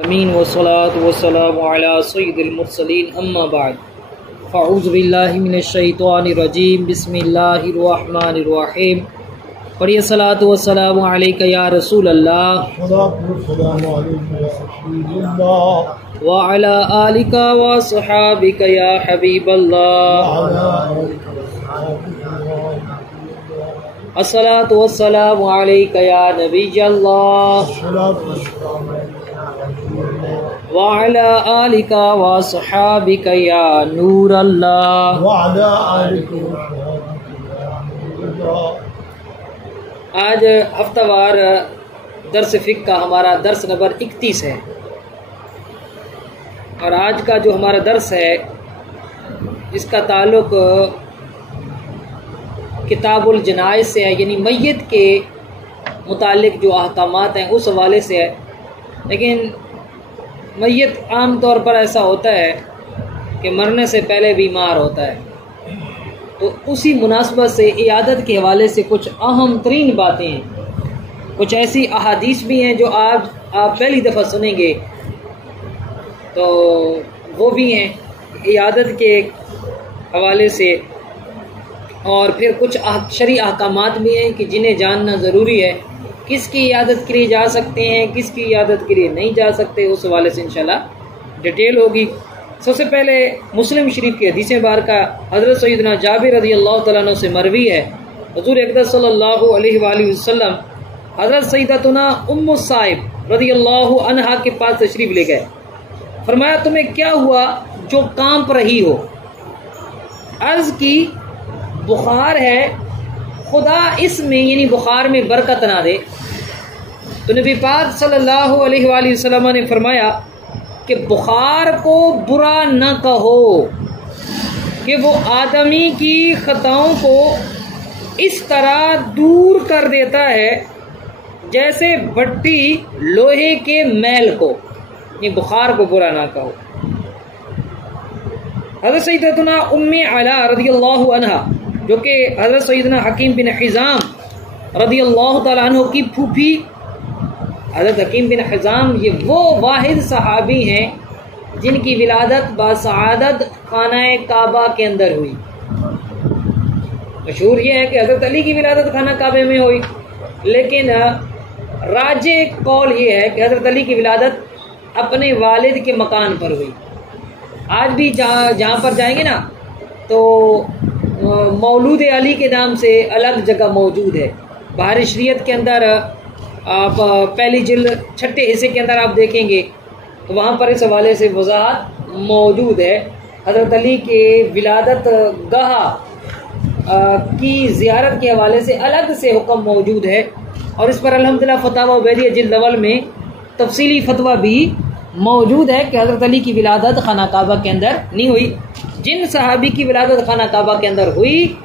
अमीन वस्सलातु वस्सलामु अला सय्यिदिल मुरसलीन अम्मा बाद फ़अऊज़ु बिल्लाहि मिनश शैतानिर रजीम बिस्मिल्लाहिर रहमानिर रहीम। पढ़िए सलातु वस्सलामु अलैका या रसूल अल्लाह व अला आलिका व सहाबिका या हबीब अल्लाह। अस्सलातु वस्सलामु अलैका या नबी अल्लाह व अला आलिका व सहाबिका या नूर अल्लाह। आज हफ्तावार दर्स फ़िक़्ह का हमारा दर्स नंबर 31 है और आज का जो हमारा दर्स है इसका ताल्लुक़ किताबुल जनाइज़ से है, यानी मैयत के मुतालिक जो अहकामात हैं उस हवाले से है। लेकिन मैयत आम तौर पर ऐसा होता है कि मरने से पहले बीमार होता है, तो उसी मुनासबत से इयादत के हवाले से कुछ अहम तरीन बातें हैं। कुछ ऐसी अहादीस भी हैं जो आज आप पहली दफ़ा सुनेंगे, तो वो भी हैं इयादत के हवाले से। और फिर कुछ शरई अहकामात भी हैं कि जिन्हें जानना ज़रूरी है, किसकी इयादत के लिए जा सकते हैं, किसकी इयादत के लिए नहीं जा सकते, उस हवाले से इंशाल्लाह डिटेल होगी। सबसे पहले मुस्लिम शरीफ की हदीस मुबारक हज़रत सैयदना जाबिर रज़ियल्लाहु तआला अन्हु से मरवी है। हुज़ूर अक़दस सल्लल्लाहु अलैहि वसल्लम हज़रत सैयदतुना उम्मु साइब रज़ियल्लाहु अन्हा के पास तशरीफ़ ले गए। फरमाया, तुम्हें क्या हुआ जो कांप रही हो? अर्ज़ की, बुखार है, खुदा इसमें यानी बुखार में बरकत ना दे। तो नबी पाक सल्लल्लाहु अलैहि वसल्लम ने फरमाया कि बुखार को बुरा न कहो कि वो आदमी की खताओं को इस तरह दूर कर देता है जैसे भट्टी लोहे के मैल को। ये बुखार को बुरा ना कहो। हज़रत सैयदतुना उम्मे अला रज़ियल्लाहु अन्हा जो कि हज़रत सैयदना हकीम बिन हिज़ाम रज़ियल्लाहु तआला अन्हु की फूफी, हज़रत हकीम बिन हिज़ाम ये वो वाहिद सहाबी हैं जिनकी विलादत बासआदत खाना काबा के अंदर हुई। मशहूर ये है कि हज़रत अली की विलादत खाना काबे में हुई, लेकिन राजे कौल ये है कि हज़रत अली की विलादत अपने वालिद के मकान पर हुई। आज भी जहाँ पर जाएंगे ना तो मौलूद अली के नाम से अलग जगह मौजूद है। बाहर शरीयत के अंदर आप पहली जिल्द छठे हिस्से के अंदर आप देखेंगे तो वहाँ पर इस हवाले से वज़ाहत मौजूद है। हज़रत अली के विलादत गाह की ज़ियारत के हवाले से अलग से हुक्म मौजूद है और इस पर अल्हम्दुलिल्लाह फतावा उबैदिया जिल्द अव्वल में तफसीली फतवा भी मौजूद है कि हज़रत अली की विलादत खाना काबा के अंदर नहीं हुई। जिन सहाबी की विलादत खाना काबा के अंदर हुई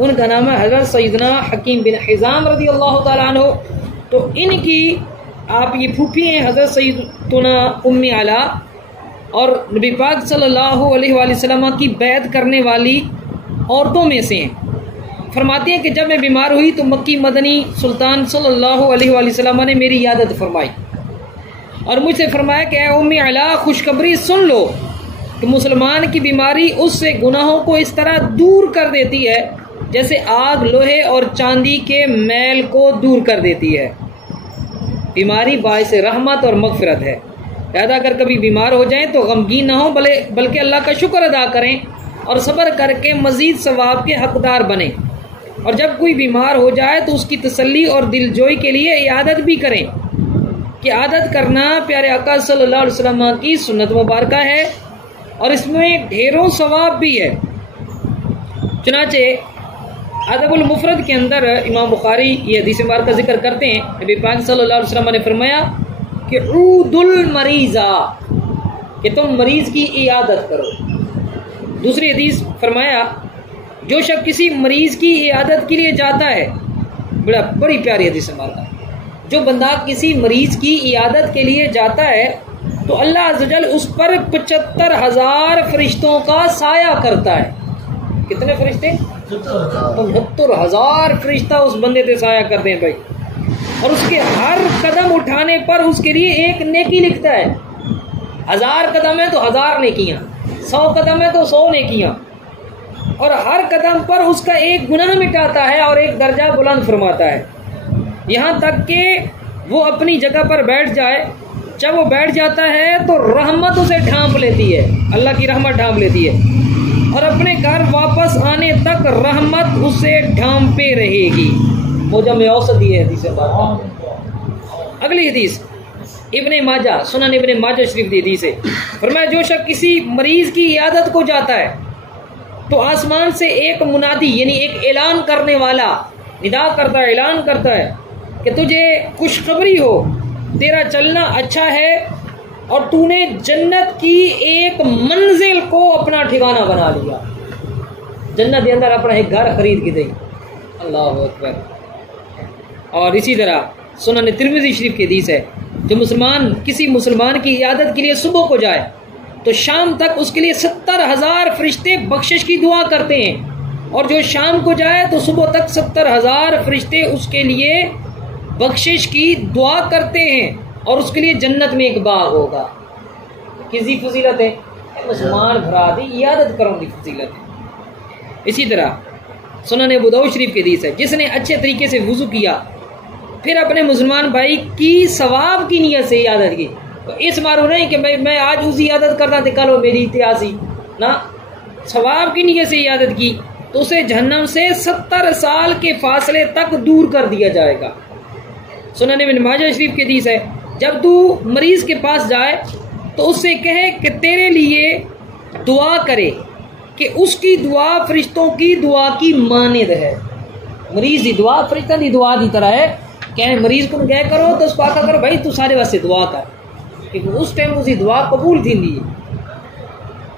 उनका नाम है हज़रत सैयदना हकीम बिन हिज़ाम रज़ियल्लाहु तआला अन्हु। तो इनकी आप ये फूफी हैं हज़रत सैयदतुना उम्मे अला और नबी पाक सल्लल्लाहु अलैहि वसल्लम की बैत करने वाली औरतों में से हैं। फरमाती हैं कि जब मैं बीमार हुई तो मक्की मदनी सुल्तान सल्लल्लाहु अलैहि वसल्लम ने मेरी इयादत फरमाई और मुझसे फरमाया कि ऐ उम्मे अला, खुशखबरी सुन लो कि मुसलमान की बीमारी उससे गुनाहों को इस तरह दूर कर देती है जैसे आग लोहे और चांदी के मैल को दूर कर देती है। बीमारी बाइस रहमत और मगफिरत है। लिहाजा अगर कभी बीमार हो जाएं तो गमगीन ना हो, बल्कि अल्लाह का शुक्र अदा करें और सब्र करके मज़ीद सवाब के हकदार बने। और जब कोई बीमार हो जाए तो उसकी तसल्ली और दिलजोई के लिए इयादत भी करें कि आदत करना प्यारे आका सल्लल्लाहु अलैहि वसल्लम की सुन्नत मुबारक है और इसमें ढेरों सवाब भी है। चुनाचे अदबुल मुफरद के अंदर इमाम बुखारी ये हदीस मुबारक का जिक्र करते हैं। नबी पाक सल्लल्लाहु अलैहि वसल्लम ने फरमाया कि ऊदुल मरीज़ा, कि तुम मरीज़ की इयादत करो। दूसरी हदीस फरमाया, जो शख्स किसी मरीज़ की इयादत के लिए जाता है, बड़ी प्यारी हदीस मुबारक, जो बंदा किसी मरीज़ की इयादत के लिए जाता है तो अल्लाह अज़्ज़वजल उस पर 75,000 फरिश्तों का साया करता है। कितने फरिश्ते? 75,000 फरिश्ता उस बंदे पे साया करते हैं भाई। और उसके हर कदम उठाने पर उसके लिए एक नेकी लिखता है। 1000 कदम है तो 1000 नेकियां, 100 कदम है तो 100 नेकियां, और हर कदम पर उसका एक गुनाह मिटाता है और एक दर्जा बुलंद फरमाता है। यहाँ तक कि वो अपनी जगह पर बैठ जाए, जब वो बैठ जाता है तो रहमत उसे ढांप लेती है, अल्लाह की रहमत ढांप लेती है, और अपने घर वापस आने तक रहमत उसे ढांपे रहेगी। मुझे औसत दी है हदीस। अगली हदीस इब्ने माजा, सुनन इब्ने माजा शरीफ दी हदीस है। फरमाया जो शख्स किसी मरीज की इयादत को जाता है तो आसमान से एक मुनादी यानी एक ऐलान करने वाला निदा करता है, ऐलान करता है कि तुझे खुशखबरी हो, तेरा चलना अच्छा है और तूने जन्नत की एक मंजिल को अपना ठिकाना बना लिया। जन्नत के अंदर अपना एक घर खरीद के दे। अल्लाह अकबर। और इसी तरह सुनन तिरमिज़ी शरीफ की हदीस है, जो मुसलमान किसी मुसलमान की इयादत के लिए सुबह को जाए तो शाम तक उसके लिए 70,000 फरिश्ते बख्शिश की दुआ करते हैं, और जो शाम को जाए तो सुबह तक 70,000 फरिश्ते उसके लिए बख्शिश की दुआ करते हैं, और उसके लिए जन्नत में एक बाग होगा। किसी फजीलत है मुसलमान भरा दी इयादत करो की फजीलत है। इसी तरह सुनन अबू दाऊद शरीफ की हदीस है, जिसने अच्छे तरीके से वुजू किया फिर अपने मुसलमान भाई की सवाब की नीयत से इयादत की, तो इस मारू नहीं कि भाई मैं आज उसकी इयादत करता तो कल वो मेरी इतिहासी ना, सवाब की नीयत से इयादत की तो उसे जहन्नम से 70 साल के फासले तक दूर कर दिया जाएगा। सुनन इब्न माजा शरीफ की हदीस है, जब तू मरीज के पास जाए तो उससे कहे कि तेरे लिए दुआ करे कि उसकी दुआ फरिश्तों की दुआ की मानिद है। मरीज की दुआ फरिश्तों की दुआ की तरह है। क्या मरीज को क्या करो तो उसको आका करो भाई तू सारे वास्ते दुआ कर, क्योंकि उस टाइम उसकी दुआ कबूल थी।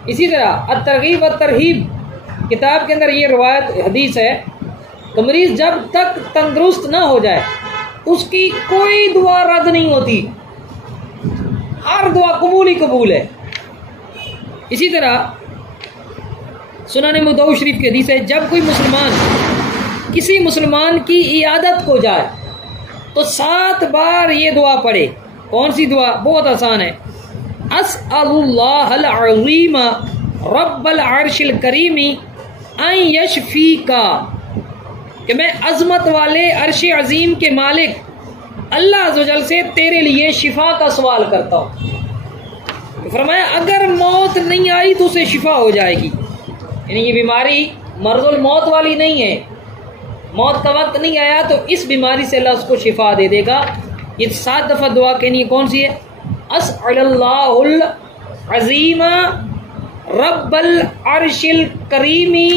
इसी तरह अत-तरगीब व-तरहीब किताब के अंदर ये रवायत हदीस है कि मरीज जब तक तंदुरुस्त ना हो जाए उसकी कोई दुआ रद्द नहीं होती, हर दुआ कबूल ही कबूल है। इसी तरह सुनन अबू दाऊद शरीफ की हदीस है, जब कोई मुसलमान किसी मुसलमान की इयादत को जाए तो 7 बार ये दुआ पढ़े। कौन सी दुआ? बहुत आसान है। अस्अलुल्लाहल अज़ीम रब्बल अर्शिल करीमी अन यशफीका, कि मैं अजमत वाले अर्श अजीम के मालिक अल्लाह अज़्ज़वजल से तेरे लिए शिफा का सवाल करता हूँ। फरमाया अगर मौत नहीं आई तो उसे शिफा हो जाएगी, यानी ये बीमारी मर्जुल मौत वाली नहीं है, मौत का वक्त नहीं आया तो इस बीमारी से अल्लाह उसको शिफा दे देगा। ये 7 दफ़ा दुआ कहनी है। कौन सी है? अस्अलुल्लाहुल अज़ीम रब्बल अर्शिल करीमी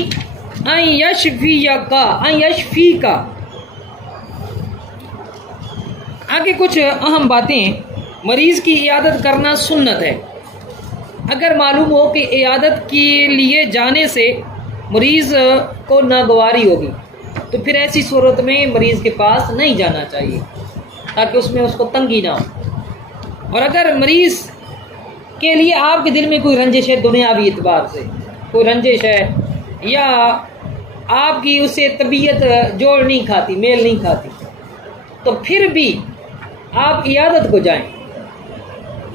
अन यशफीका। आगे कुछ अहम बातें। मरीज की इयादत करना सुन्नत है। अगर मालूम हो कि इयादत के लिए जाने से मरीज को नागवारी होगी तो फिर ऐसी सूरत में मरीज के पास नहीं जाना चाहिए, ताकि उसमें उसको तंगी ना हो। और अगर मरीज के लिए आपके दिल में कोई रंजिश है, दुनियावी एतबार से कोई रंजिश है, या आपकी उससे तबीयत जोड़ नहीं खाती, मेल नहीं खाती, तो फिर भी आप इयादत को जाएं,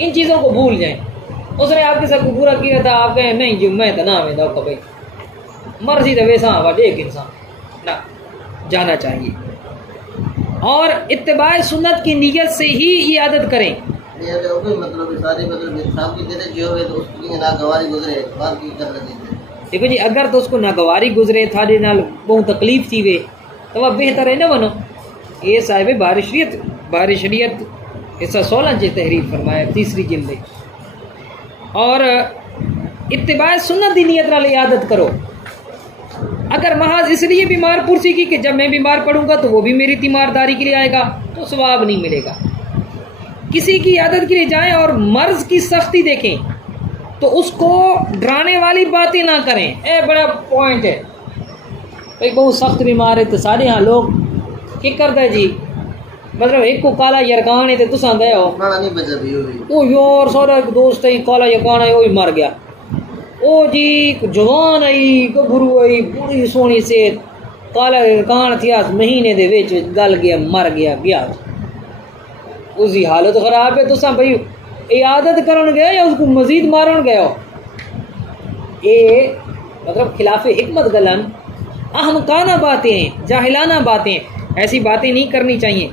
इन चीज़ों को भूल जाएं। उसने आपके साथ बुरा किया था, आप कहें नहीं जो मैं तो ना में दो भाई मर्जी तो वैसा हवा एक इंसान ना, जाना चाहिए। और इत्तिबाए सुन्नत की नीयत से ही इयादत करें। देखो जी, अगर तो उसको नागवारी गुजरे, थारे नाल बहुत तकलीफ थी वे, तो वह बेहतर है ना बनो। ये साहिब बार शरीयत हिस्सा 16 जी तहरीर फरमाया, 3री जिल्द। और इत्तिबाए सुन्नत की नीयत नाल इयादत करो। अगर महज इसलिए बीमार पुरसी की कि जब मैं बीमार पड़ूंगा तो वो भी मेरी तीमारदारी के लिए आएगा, तो सवाब नहीं मिलेगा। किसी की इयादत के लिए जाएं और मर्ज की सख्ती देखें तो उसको डराने वाली बातें ना करें। ए बड़ा पॉइंट है भाई, बहुत सख्त बीमार है तो सारे यहाँ लोग क्या करते हैं जी, मतलब एक को काला यरकान है तो तुसा गए हो ओ यार सारा एक दोस्त है काला यरकान है, वो ही मर गया। ओ जी जवान आई गभरू आई बड़ी सोहनी से काला यरकान थी, महीने दे विच गल गया, मर गया, गया उसकी हालत खराब है। तुसा भाई इयादत करन गए या उसको मजीद मारन गए हो? ये मतलब खिलाफ हिकमत गलन अहमकाना बातें, जाहिलाना बातें, ऐसी बातें नहीं करनी चाहिए।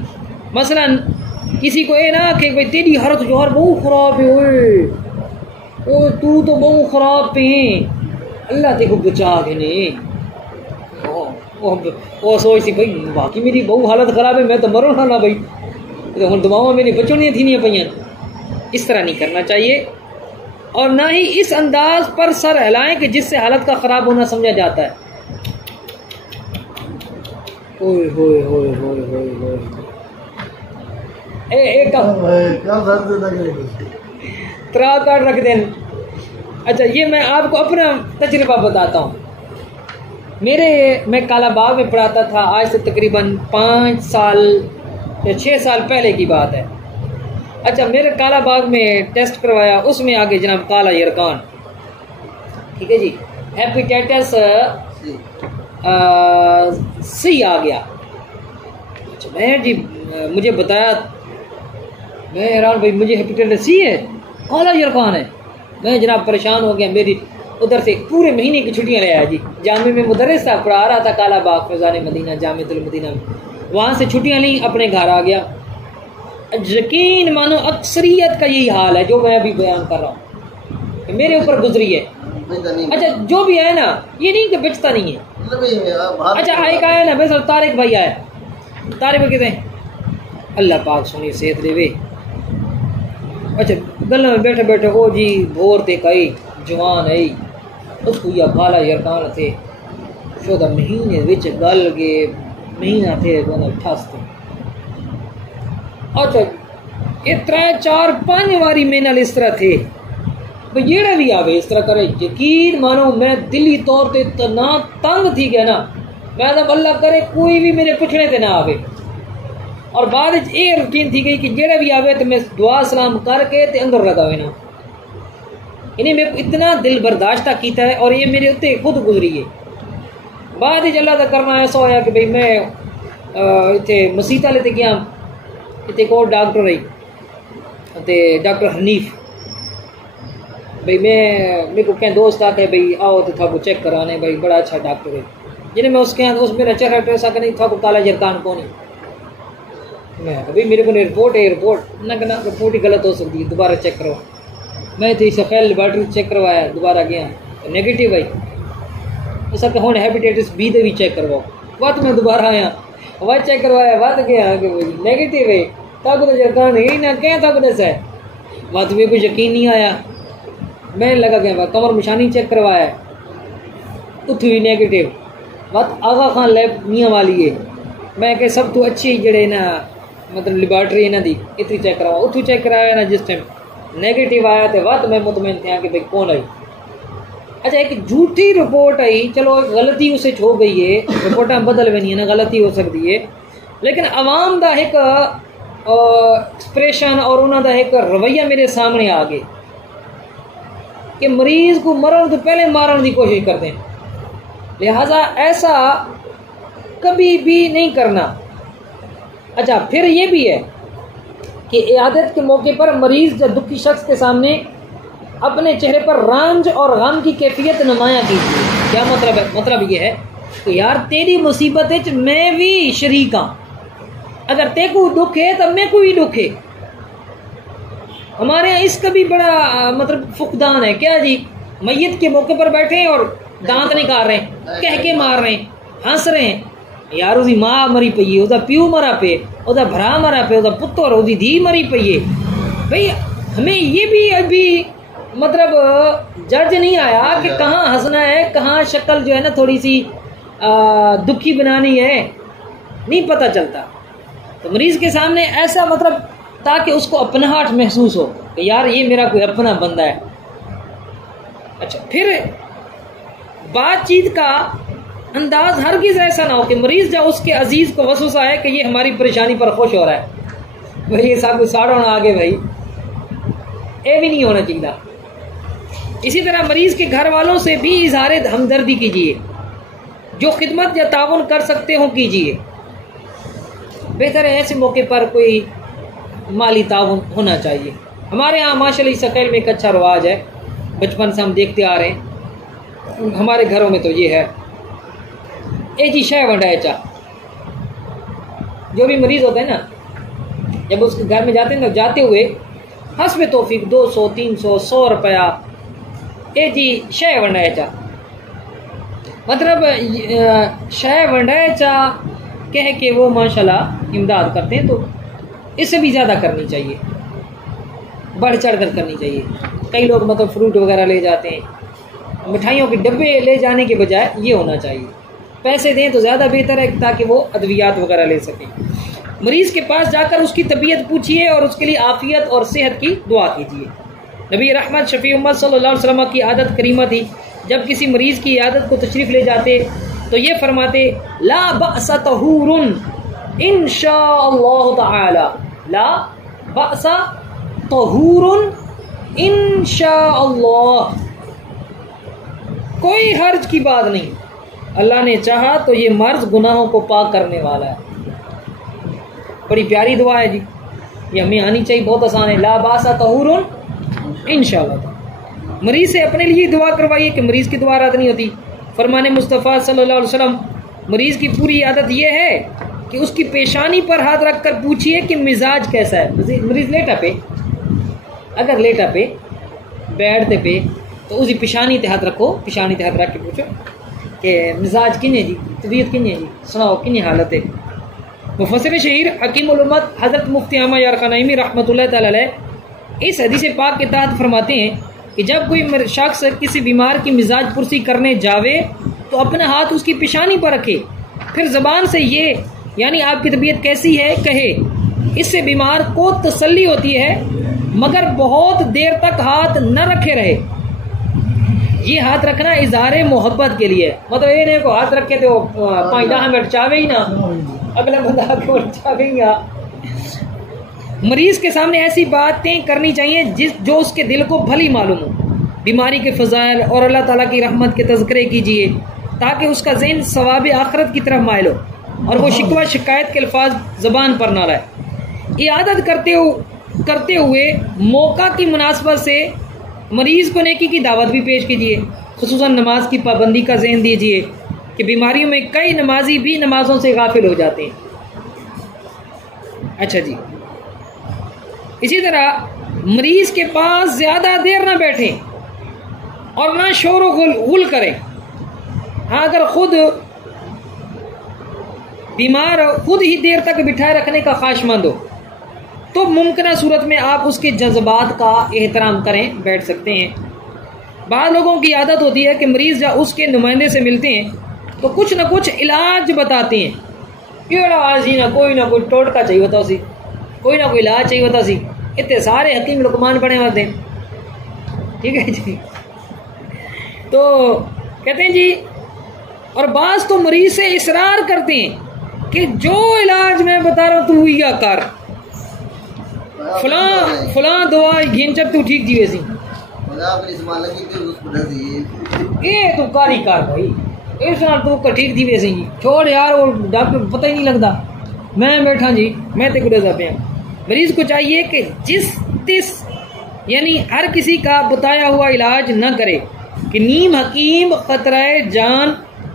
मसलन किसी को ये ना कि भाई तेरी हालत जो यार बहुत ख़राब है, ओए तू तो बहुत ख़राब पे है, अल्लाह तेको बचा के ने। वो सोचती भाई बाकी मेरी बहुत हालत ख़राब है, मैं तो मरो ना भाई, तो हम दुआओं मेरी बचनियाँ थी नहीं पैं। इस तरह नहीं करना चाहिए और ना ही इस अंदाज पर सर हिलाएं कि जिससे हालत का ख़राब होना समझा जाता है। ओए होए होए होए होए होए एक त्रा काट रख दें। अच्छा ये मैं आपको अपना तजुर्बा बताता हूँ। मैं काला बाग में पढ़ाता था, आज से तकरीबन 5 साल या 6 साल पहले की बात है। अच्छा मेरे काला बाग में टेस्ट करवाया, उसमें आगे जनाब काला यरकान, ठीक है जी, हेपेटाइटिस सी आ गया। अच्छा मैं जी मुझे बताया, मैं हैरान भाई मुझे हेपेटाइटिस सी है, काला यरकान है। मैं जनाब परेशान हो गया, मेरी उधर से पूरे महीने की छुट्टियां ले आया जी। जामे में मुदर्रिस था, पढ़ा रहा था काला बाग फैज़ान मदीना जामिअतुल मदीना में, वहाँ से छुट्टियां ली, अपने घर आ गया। यकीन मानो अक्सरियत का यही हाल है जो मैं अभी बयान कर रहा हूँ, मेरे ऊपर गुजरी है। अच्छा जो भी है ना, ये नहीं कि बचता नहीं है। अच्छा एक आया ना वैसे तारिक भाई आया, तारिक भाई कहते हैं अल्लाह पाक सुनी सेहत देवे। अच्छा गल में बैठे बैठे ओ जी भोर ते कई जवान आई उसको या काला यरकान थे शोदा महीने विच गल के महीना थे ठस थे। अच्छा ये 3 4 5 वारी मेरे नाल इस तरह थे भाई, जेड़ा भी आवे इस तरह करे, यकीन मानो मैं दिली तौर पे इतना तंग थी गया ना, मैं तो अल्लाह करे कोई भी मेरे पुछने ते ना आवे। और बाद ये रूटीन थी गई कि जेड़ा भी आवे तो मैं दुआ सलाम करके ते अंदर लगावे ना। इन्हें मैं इतना दिल बर्दाश्त किया है और ये मेरे उत्ते खुद गुजरी है। बाद अल्लाह का करना ऐसा होया कि भाई मैं इतने मसीता लेते गया, इतने एक और डॉक्टर है ते डॉक्टर हनीफ भाई, मैं मेरे को कहें दोस्त आके भाई आओ तो था को चेक कराने, भाई बड़ा अच्छा डॉक्टर है। जिन्हें मैं उसके उस मेरा चेहरा टेसा नहीं था को काला यरकान कौन है। मैं भाई मेरे को रिपोर्ट है, रिपोर्ट ना करना, रिपोर्ट ही गलत हो सकती है, दोबारा चेक करो। मैं तो सफेद लेबॉर्ट्री चेक करवाया, दोबारा गया तो नेगेटिव भाई, ऐसा कि हूँ हेपेटाइटिस बी दे भी चेक करवाओ। वह तो मैं दोबारा आया, वह चेक करवाया, वह तो गया नेगेटिव है, तक तो यरकान ही ना क्या तक दसा है, वह तो मेरे को यकीन नहीं आया। मैं लगा गया कमर निशानी चेक करवाया, उत भी नेगेटिव। बात आगा खान लैब मियाँ वाली है, मैं कह सब तो अच्छी जड़े ना मतलब लेबॉर्ट्री इन्हों की इतनी चेक करवा, उतू चेक कराया ना, जिस टाइम नेगेटिव आया तो वह मैं मुतमैन थे कि भाई कौन आई। अच्छा एक झूठी रिपोर्ट आई, चलो गलती उसे हो गई है, रिपोर्टा बदल भी नहीं है ना, गलती हो सकती है, लेकिन आवाम का एक एक्सप्रेशन और उन्होंने एक रवैया मेरे सामने आ गए कि मरीज को मरण तो पहले मारने की कोशिश करते हैं, लिहाजा ऐसा कभी भी नहीं करना। अच्छा फिर ये भी है कि इयादत के मौके पर मरीज या दुखी शख्स के सामने अपने चेहरे पर रंज और गम की कैफियत नुमाया कीजिए। क्या मतलब है? मतलब ये है कि यार तेरी मुसीबत मैं भी शरीक हाँ, अगर तेको दुख है तब मैं को भी दुख है। हमारे यहाँ इसका भी बड़ा मतलब फुकदान है, क्या जी मैयत के मौके पर बैठे हैं और दांत निकाल रहे हैं, कह के मार रहे हैं, हंस रहे हैं, यार उसकी माँ मरी पई है, उसका प्यू मरा पे, उसका भरा मरा पे, उसका पुत्र उसकी धी मरी पई है। भाई हमें ये भी अभी मतलब जज नहीं आया कि कहाँ हंसना है, कहाँ शक्ल जो है ना थोड़ी सी दुखी बनानी है, नहीं पता चलता। तो मरीज के सामने ऐसा मतलब ताकि उसको अपनाहट महसूस हो कि यार ये मेरा कोई अपना बंदा है। अच्छा फिर बातचीत का अंदाज हरगिज़ ऐसा ना हो कि मरीज जब उसके अजीज को वसवसा है कि ये हमारी परेशानी पर खुश हो रहा है, भाई ये सब कुछ साड़ा होना आगे, भाई ये भी नहीं होना चाहिए। इसी तरह मरीज के घर वालों से भी इजहार हमदर्दी कीजिए, जो खिदमत या ताउन कर सकते हो कीजिए। बेहतर है ऐसे मौके पर कोई माली ताउन होना चाहिए। हमारे यहाँ माशाल्लाह इस शक्ल में एक अच्छा रवाज है, बचपन से हम देखते आ रहे हैं, हमारे घरों में तो ये है, ए जी शय वंडाए चा। जो भी मरीज़ होता है ना, जब उसके घर में जाते हैं ना, जाते हुए हस्ब तौफीक 200 300 100 रुपया, ए जी शय वंडाए चा, मतलब शय वंडाए चा कह के वो माशाल्लाह इमदाद करते हैं। तो इससे भी ज़्यादा करनी चाहिए, बढ़ चढ़ कर करनी चाहिए। कई लोग मतलब फ्रूट वगैरह ले जाते हैं, मिठाइयों के डब्बे ले जाने के बजाय ये होना चाहिए, पैसे दें तो ज़्यादा बेहतर है ताकि वो अद्वियात वगैरह ले सकें। मरीज़ के पास जाकर उसकी तबीयत पूछिए और उसके लिए आफ़ियत और सेहत की दुआ कीजिए। नबी रहमत शफ़ी उम्मत सल्लल्लाहु अलैहि वसल्लम की आदत करीमा थी, जब किसी मरीज़ की आदत को तशरीफ़ ले जाते तो ये फरमाते, ला बअसा तहूरुन इंशाअल्लाह ताला, ला बअसा तहूरुन इंशाअल्लाह, कोई हर्ज की बात नहीं, अल्लाह ने चाहा तो ये मर्ज गुनाहों को पाक करने वाला है। बड़ी प्यारी दुआ है जी, ये हमें आनी चाहिए, बहुत आसान है। ला बासा तहूरुन इंशाअल्लाह। मरीज से अपने लिए दुआ करवाइए कि मरीज की दुआ रद्द नहीं होती। फरमाने मुस्तफ़ा सल्लल्लाहु अलैहि वसल्लम, मरीज की पूरी आदत ये है कि उसकी पेशानी पर हाथ रख कर पूछिए कि मिजाज कैसा है। मरीज लेटा पे, अगर लेटा पे बैठते पे तो उसकी पेशानी ते हाथ रखो, पेशानी ते हाथ रख के पूछो कि मिजाज किन्ने जी, तबीयत किन्ने जी, सुनाओ किन्नी हालत है। मुफस्सिर शहीर हकीम उल उम्मत हज़रत मुफ्ती अहमद यारकानैमी रहमतुल्लाह तआला अलैह इस हदीस पाक के तहत फरमाते हैं कि जब कोई शख्स किसी बीमार की मिजाज पुरसी करने जावे तो अपना हाथ उसकी पेशानी पर रखे, फिर ज़बान से ये यानी आपकी तबीयत कैसी है कहे। इससे बीमार को तसल्ली होती है, मगर बहुत देर तक हाथ न रखे रहे। ये हाथ रखना इजहार मोहब्बत के लिए, मतलब ये नहीं को हाथ रखे तो 5-10 मिनट चावे ही ना, अगला बंदा को चावेगा। मरीज के सामने ऐसी बातें करनी चाहिए जो उसके दिल को भली मालूम हो। बीमारी के फजाइल और अल्लाह ताला की रहमत के तज़किरे कीजिए ताकि उसका ज़हन सवाब आखिरत की तरफ माइल हो और वो शिकवा शिकायत के अल्फाज ज़बान पर ना लाए। इयादत करते हुए मौका की मुनासबत से मरीज़ को नेकी की दावत भी पेश कीजिए, खुसूसन नमाज की पाबंदी का ज़हन दीजिए कि बीमारियों में कई नमाजी भी नमाजों से गाफिल हो जाते हैं। अच्छा जी, इसी तरह मरीज के पास ज्यादा देर ना बैठें और ना शोर गुल करें। हाँ, अगर खुद बीमार खुद ही देर तक बिठाए रखने का ख्वाहिशमंद हो तो मुमकिन सूरत में आप उसके जज्बात का एहतराम करें, बैठ सकते हैं। बाद लोगों की आदत होती है कि मरीज जब उसके नुमाइंदे से मिलते हैं तो कुछ ना कुछ इलाज बताते हैं, ना कोई टोटका चाहिए होता उसी, कोई ना कोई इलाज चाहिए होता सी। इतने सारे हकीम लुकमान बने होते हैं, ठीक है जी। तो कहते हैं जी, और बाज तो मरीज से इसरार करते हैं कि जो इलाज मैं बता रहा हूँ तू हुआ कर, फलां दवा घिंचर तू ठीक जीवे सी, ये तू कारी कर भाई, इस नाल तू ठीक जीवे सी, छोड़ यार वो डॉक्टर पता ही नहीं लगता, मैं बैठा जी, मैं ते गुड़े जा पे। मरीज को चाहिए कि जिस यानी हर किसी का बताया हुआ इलाज न करे, कि नीम हकीम खतराए जान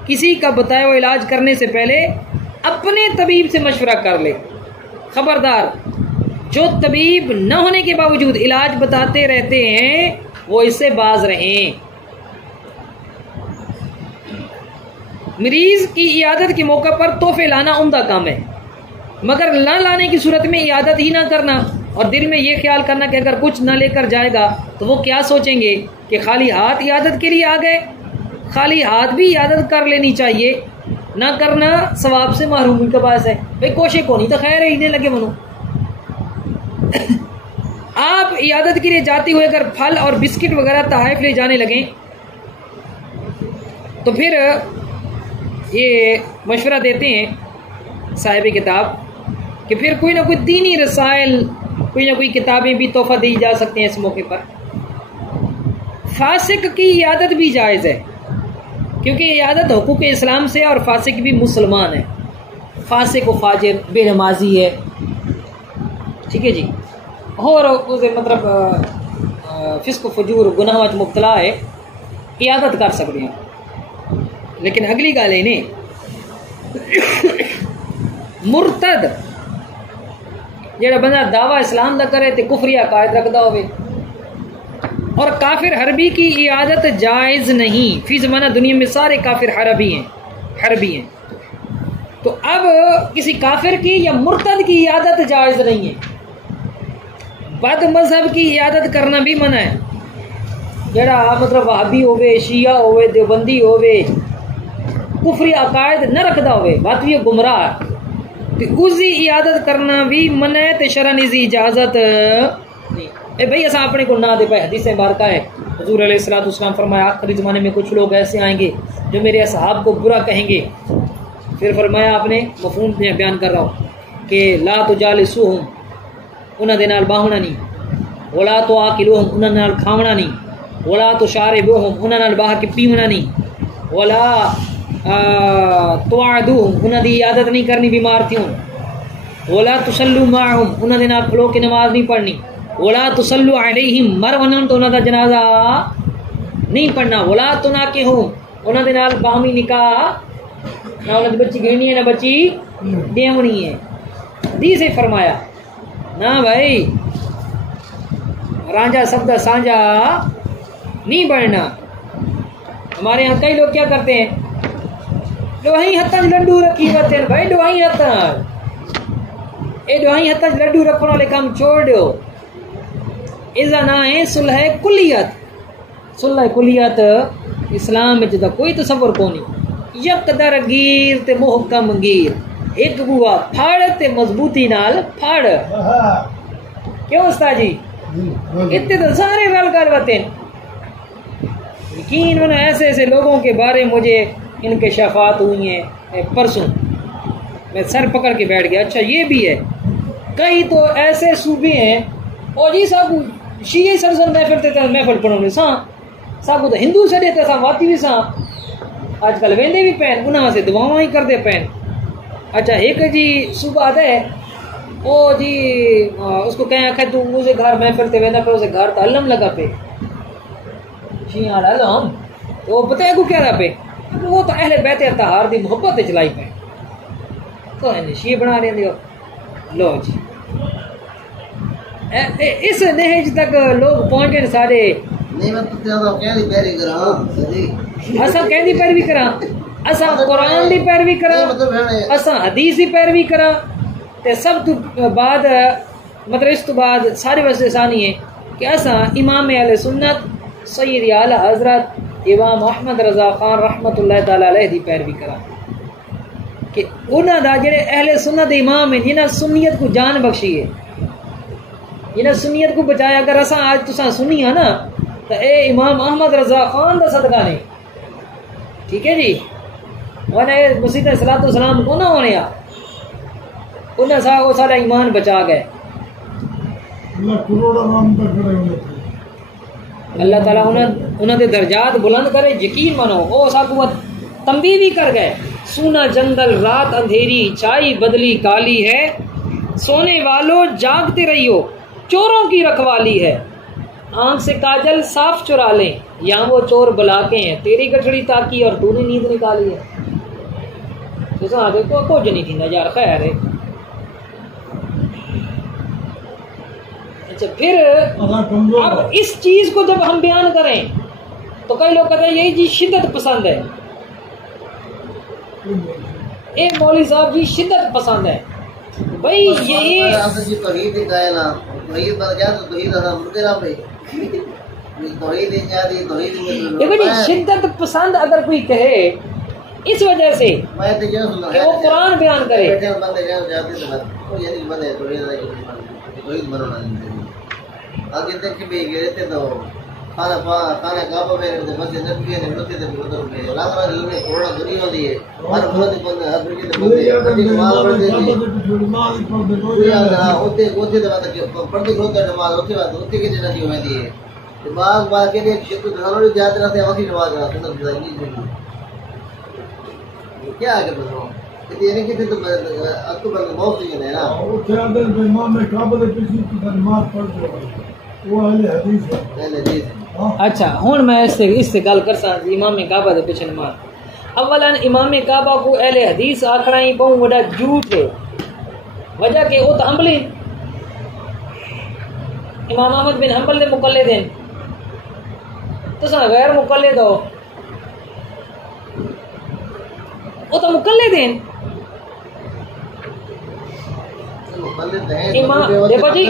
किसी का बताया हुआ इलाज करने से पहले अपने तबीब से मशवरा कर ले। खबरदार, जो तबीब न होने के बावजूद इलाज बताते रहते हैं वो इससे बाज रहें। मरीज की इयादत के मौके पर तोहफे लाना उम्दा काम है, मगर न लाने की सूरत में इयादत ही ना करना और दिल में ये ख्याल करना कि अगर कुछ न लेकर जाएगा तो वो क्या सोचेंगे कि खाली हाथ इयादत के लिए आ गए। खाली हाथ भी इयादत कर लेनी चाहिए, ना करना सवाब से महरूमी का बायस है। भाई कोशिश को नहीं तो खैर ही नहीं लगे मनो। आप इयादत के लिए जाते हुए अगर फल और बिस्किट वगैरह तहफ़ ले जाने लगें तो फिर ये मशवरा देते हैं साहिब किताब कि फिर कोई ना कोई दीनी रसाइल, कोई ना कोई किताबें भी तोहफा दी जा सकती हैं इस मौके पर। फासिक की इयादत भी जायज़ है क्योंकि इयादत हुकूक इस्लाम से, और फासिक भी मुसलमान है। फासिक व फाजिर बेनमाजी है, ठीक है जी। और उसे मतलब फिस्क फजूर गुनाह च मुब्तला है, इयादत कर सकते हैं। लेकिन अगली गल है ने मुरतद जेड़ा बंदा दावा इस्लाम दा करे ते कुफरी अकायद रखदा होवे और काफिर हरबी की इयादत जायज़ नहीं। फी ज़माना दुनिया में सारे काफिर हरबी हैं। तो अब किसी काफिर की या मुर्तद की इयादत जायज़ नहीं है। बद मजहब की इयादत करना भी मना है। जेड़ा मतलब वहाबी होवे, शिया होवे, देवबंदी होवे, कुफरी अकायद न रखदा होवे, बात भी गुमराह तो उसकी इयादत करना भी मना है। तो शरन इसकी इजाजत नहीं। ए भाई असा अपने को ना दे पाए। हदीस मुबारक है हुजूर अलैहिस्सलाम फरमाया आखिरी ज़माने में कुछ लोग ऐसे आएंगे जो मेरे असहाब को बुरा कहेंगे। फिर फरमाया आपने मफहूम में बयान कर रहा हूँ कि ला तो जालिसूहुम उन्हां दे नाल बाहना नहीं, वला तो आकिलूहुम उन्हां नाल खावना नहीं, वला तो शारिबूहुम उन्हां नाल बाह के पीवना नहीं, वला तुआदूहुम उन्हां दी इयादत नहीं करनी बीमार थी, वला तुसल्लू माहुम उन्हां दे नाल खलो के नमाज नहीं पढ़नी, वला तुसल्लू अलैहिम मर वनन तो उन्हां दा जनाजा नहीं पढ़ना, वला तुनाकिहुम उन्हां दे नाल बाहमी निकाह ना उन्हां दी बच्ची घेनी है ना बच्ची देवनी है। हदीस से फरमाया ना भाई रांझा शब्द सांझा नहीं बढ़ना। हमारे यहाँ कई लोग क्या करते हैं, डोहाई हत्ता लड्डू रखी होते हैं भाई, डोहाई हत्ता ए डोहाई हत्ता लड्डू रखने वाले काम छोड़ दो। इसका ना है सुलह कुलियत। सुलह कुलियत इस्लाम में जिदा कोई तसव्वुर को नहीं। यकदर गीर ते मुहकम गीर, एक बुआ फाड़ ते मजबूती नाल फाड़। क्यों उस्ताद जी इतने तो सारे रल कर बातें। यकीन मानो ऐसे ऐसे लोगों के बारे में मुझे इनके शफात हुई हैं। परसों मैं सर पकड़ के बैठ गया। अच्छा ये भी है, कई तो ऐसे सूबे हैं और जी साहब शीए सरसन महफिल पढ़ोगे साहब तो हिंदू से देते सा वाती भी सा आजकल वेंदे भी पैन उन्हें से दुआवां ही कर दे पैन। अच्छा एक जी सुबह है ओ जी उसको कहें आखे तू मुझे घर महफिल ते वेंदा पे उसे घर तो अलम लगा पे शियार अलम तो वो पता है को क्या रहा पे वो तो अहले बैते तहार दी मोहब्बत चलाई पे तो है शी बना रहे दियो। लो जी इस नहज तक लोग पहुंच गए सारे। नहीं मैं तो कहदी पैरवी करा असा कहदी पैरवी करा, असा कुरान दी पैरवी करा, असा हदीस दी पैरवी करा ते सब तो बाद मतलब इस तो बाद सारे वैसे आसानी है कि असा इमाम अहले सुन्नत सैयद आला हजरत इमाम अहमद रजा खान रहमतुल्लाह तआला अलैह दी पैरवी करा कि उन्हां दा जेड़े अहले सुन्नत इमाम है जिन्हां सुन्नियत को जान बख्शी है, जिन्हां सुन्नियत को बचाया। अगर असा आज तुसा सुनी है ना तो ए इमाम अहमद रजा खान दा सदका नहीं, ठीक है जी। उन्हें मसीह सलातो सलाम को ना होने आ उन्हें सा वो सारा ईमान बचा गए। अल्लाह ताला उन्हें दर्जात बुलंद करे। यकीन मानो वो साकू तंबी भी कर गए। सूना जंगल रात अंधेरी छाई बदली काली है, सोने वालों जागते रहियो चोरों की रखवाली है, आंख से काजल साफ चुरा लें यहाँ वो चोर बुलाके हैं, तेरी गठड़ी ताकी और तूने नींद निकाली है। तो देखो कुछ नहीं थी यार खैर है। अच्छा फिर अब इस चीज को जब हम बयान करें तो कई लोग कहते हैं यही जी शिद्दत पसंद है। एक मौलवी साहब जी शिद्दत पसंद है भाई यही देखो जी शिद्दत पसंद अगर कोई कहे इस वजह से कि वो कुरान बयान करे आगे देख भी गए थे तो खाना काबा में तो बस नबी ने मस्जिद में उधर में लाला ने कोरोना दुनिया दी है हर बहुत बंद हर दुनिया में बंद है माल बंद है यार ओते ओते तो बात के पढ़ते होता नमाज ओते बात ओते के जना दी होती है दिमाग बात के लिए शुद्ध धनों याद रहते हैं वही नमाज सुन्नत नहीं क्या आगे बताओ यानी कि तो अक्टूबर में बहुत ही है ना वो क्या दे इमाम में काबल पिछली की नमाज पढ़ दो वो अहले हदीस है पहले जी अच्छा हुन मैं इससे गल कर सा इमाम काबा दे पिछे नमाज अवलन इमाम काबा को अहले हदीस आखड़ा ही बहु वडा झूठ है वजह के वो तो हंबली इमाम अहमद बिन हंबल दे मुकल्लिद हैं तो सा गैर मुकल्लिद हो वो तो मुकल्लिद हैं देखो जी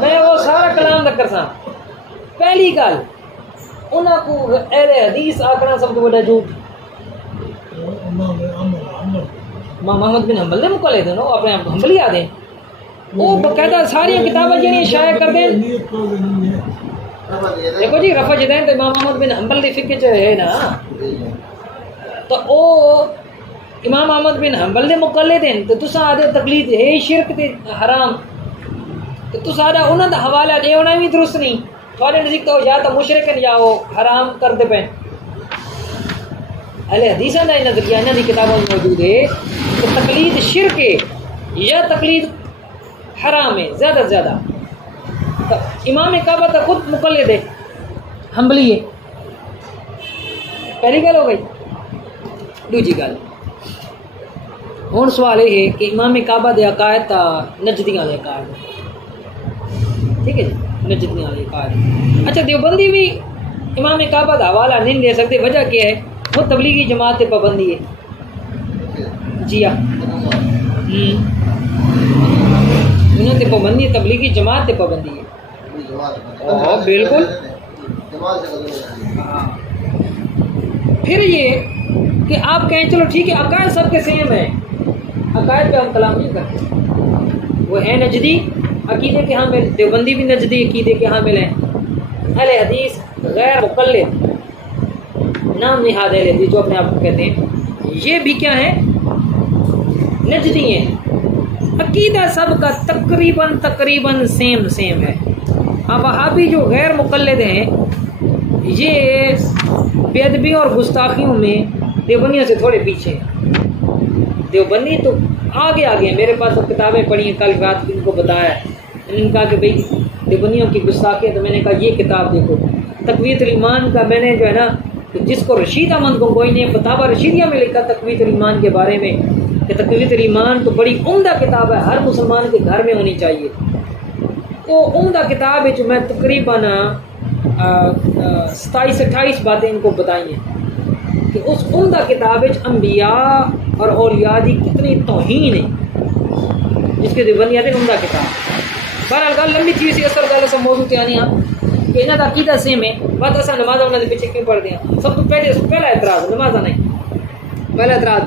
मैं वो सारा कलाम तक कर सा पहली गल उन्हां को अहले हदीस आखना सब तो बड़ा झूठ मोहम्मद बिन हंबल दे मुकल्लिद हैं वो अपने आप हंबली आदे वो बकायदा सारी किताबें जड़ी शाया कर दे देखो जी रफा जदैन तो इमाम अहमद बिन हंबल दी फिक्र च है ना तो ओ इमाम अहमद बिन हंबल दे मुकल्लिद हैं तो तुसा आदे तकलीद है शिरक ते हराम तो तुसा आदा उन्हां दा हवाला देना भी दुरुस्त नहीं थोड़े नजदीक तो या तो मुशरिक या वो हराम करते पे अहले हदीसां दा नजरिया इन्हां दी किताबों में मौजूद है तो तकलीद शिरक है या तकलीद हराम है ज्यादा से ज्यादा तो इमाम काबा तो खुद मुकल्लिद है हंबली है पहली गल हो गई दूजी गल हुन सवाल ये है कि इमाम काबा दे अकायद ता नजदियां दे अकायद ठीक है जी नजदियां दे अकायद अच्छा देवबंदी भी इमाम काबा दा हवाला नहीं दे सकते वजह क्या है वो तबलीगी जमात पे पाबंदी है जी हाँ उन्हें ते पाबंदी तबलीगी जमात पे पाबंदी है बिल्कुल फिर ये कि आप कहें चलो ठीक है अकायद सबके सेम है अकायद पे हम कलाम नहीं करते वो है नजदी अकीदे के हामिल देवबंदी भी नजदी अकीदे के हामिल हैं अहले हदीस गैर मुकल्लिद नाम निहाद अहले हदीस जो अपने आप को कहते हैं ये भी क्या है नजदी है अकीदा सबका तकरीबन सेम है अब वहाबी जो गैर मुकल्लिद हैं ये बेअदबी और गुस्ताखियों में देवबंदियों से थोड़े पीछे हैं देवबंदी तो आगे मेरे पास तो किताबें पढ़ी हैं कल रात इनको बताया इन्होंने कहा कि भाई देवबंदियों की गुस्ताखी तो मैंने कहा ये किताब देखो तकवीत ईमान का मैंने जो है ना जिसको रशीद अहमद को कोई ने फतावा रशीदिया में लिखा तकवीत ईमान के बारे में कि तकवीत ईमान तो बड़ी उम्दा किताब है हर मुसलमान के घर में होनी चाहिए तो उम्दा किताब है जो मैं तकरीबन 27-28 बातें इनको बताई हैं कि उस उम्दा किताब में अम्बिया और औलिया की कितनी तौहीन है जिसके देवबंदियां थे उम्दा किताब बहरहाल गल लंबी चीज़ सी असर गल मौजूद ते आनी कि इन्हां दा अकीदा सेम है बात असां नमाज़ उन्हां दे पिछे क्यों पढ़ते हैं सब तो पहला एतराज़ नमाज़ नहीं पहला एतराज़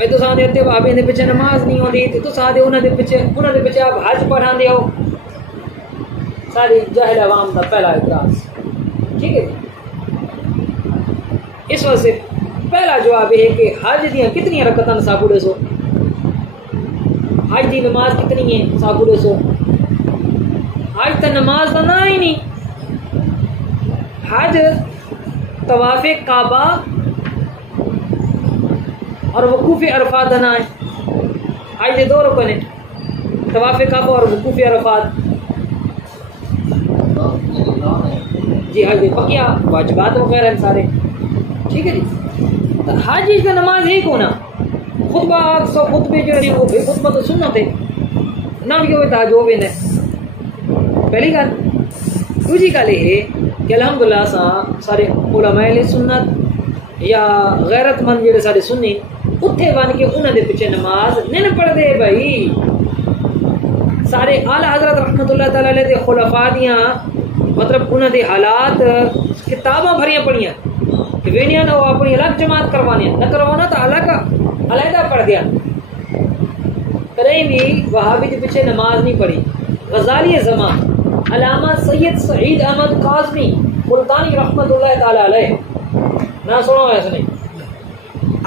भाई तुस आंदे ते भाभी दे पिछे नमाज नहीं होंदी ते तुस आंदे उन्हां दे पिछे आप हज पढ़ांदे हो सारी जाहिल अवाम का पहला एतराज़ ठीक है इस वजह से पहला जवाब यह है कि हज दियाँ कितनी रकतां साबू दसो हज की नमाज कितनी है साबू दसो हज तो नमाज का ना ही नहीं हज तवाफ़े काबा और वकूफ़ अरफात का ना है हज के 2 रुकन है तवाफ़े काबा और वकूफ़ अरफात जी हज बकिया वाजिबात वगैरह सारे ठीक है जी तो हज का नमाज एक होना खुतबा 100 खुतबे जो है वो भी खुतबा तो सुनना थे ना भी हो हज हो वेंदे पहली गल दूजी गल ये कि अल्हम्दुलिल्लाह सारे उलमाए सुन्नत या गैरतमंद जेडे सारे सुन्नी उत्थे बन के उन्हां दे पिछे नमाज नहीं पढ़दे भाई सारे आला हजरत रहमतुल्लाह तआला अलैह दे खुलफा दियां मतलब उन्हां दे हालात किताबां भरियां पढ़ियां वेनिया ना अपनी अलग जमात करवाने न करवाना तो अलग पढ़ दिया कहीं भी वहाबी के पीछे नमाज नहीं पढ़ी गजाली ज़मान अल्लामा सैयद सईद अहमद काज़मी मुल्तानी रहमतुल्लाह तआला अलैह ना सुनो ऐसा नहीं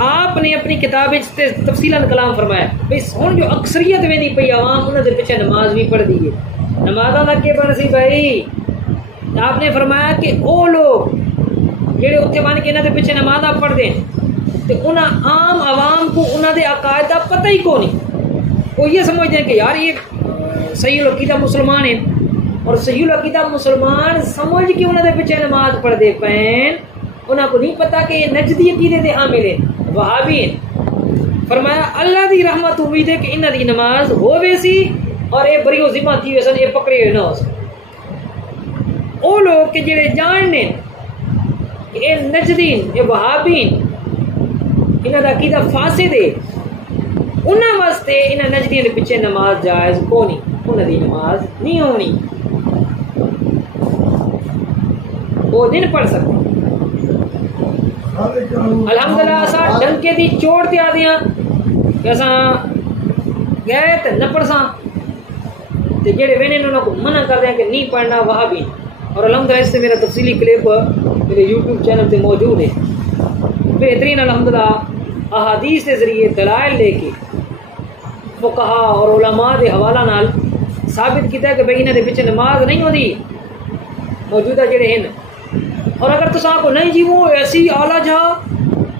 आपने अपनी किताब तफसीलन कलाम फरमाया भाई हुण जो अक्सरियत वेंदी पई आवाम उन्हां दे पिछे नमाज भी पढ़ दी है नमाज़ां दा के बन सी भाई आपने फरमाया कि वो लोग जेड़े उत्थे बन के इन्हां दे पिछे नमाज़ां पढ़दे तो उन्हें आम आवाम को उन्होंने अकायद का पता ही को नहीं। वो ये समझते हैं कि यार ये सही अकीदा मुसलमान है, और सही अकीदा मुसलमान समझ के उन्होंने पिछे नमाज पढ़ते पैन, उन्हें को नहीं पता कि ये नजदी अकीदे के हामिल है, वहाबी है। फरमाया अल्लाह की रहमत उम्मीद है कि इन्हां दी नमाज हो वैसी और ये बरियो जिम्मा थी वैसन ये पकड़े ना हो सके। वो लोग के जेड़े जानने ये नजदीन ये वहाबीन इन्हां दा अकीदा फासिद है, उन्हां वास्ते इन्हां नजदियां दे पिछे नमाज जायज कोनी, उन्हां दी नमाज नहीं होनी, वो दिन पढ़ सकते। अल्हम्दुलिल्लाह असा डंके दी चोट ते आदियां कि असा गए ते न पढ़सा, ते जेड़े वेने उन्हां को मना कर रहे कि नहीं पढ़ना वहाबी। और अल्हम्दुलिल्लाह इससे मेरा तफसीली क्लिप मेरे यूट्यूब चैनल पे मौजूद है। बेहतरीन अल्हम्दुलिल्लाह अहादीस के जरिए दलाइल लेके फुकहा और उलमा के हवाला नाल साबित किया कि भाई इन्हां दे पिछे नमाज नहीं होती मौजूदा जेड़े हैं। और अगर तुसा को नहीं जी वो ऐसी आला जा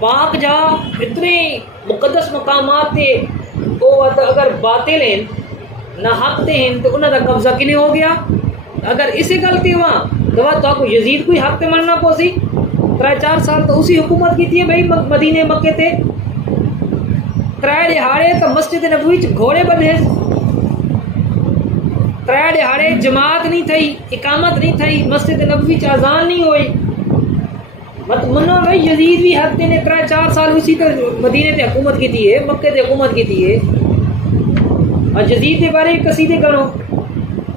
पाक जा इतने मुकद्दस मकामात थे वो अगर बातिल हैं ना हक ते हैं तो उन्हां दा कब्जा किने हो गया। अगर इसी गलती हुआ तो आपको यजीद कोई हक ते मनना पोसी। 3-4 साल तो उसी हुकूमत की थी भाई मदीने मक्के ते 3 दिहाड़े तो मस्जिद नबवी च घोड़े बने, 3 दिहाड़े जमात नहीं थी, इकामत नहीं थी, मस्जिद नबवी च अजान नहीं हुई। मत मनो भाई यजीद भी हक ने 3-4 साल उसी तो मदीने ते हुकूमत की थी है, मक्के ते हुकूमत की थी है। और यजीद के बारे में कसीदे करो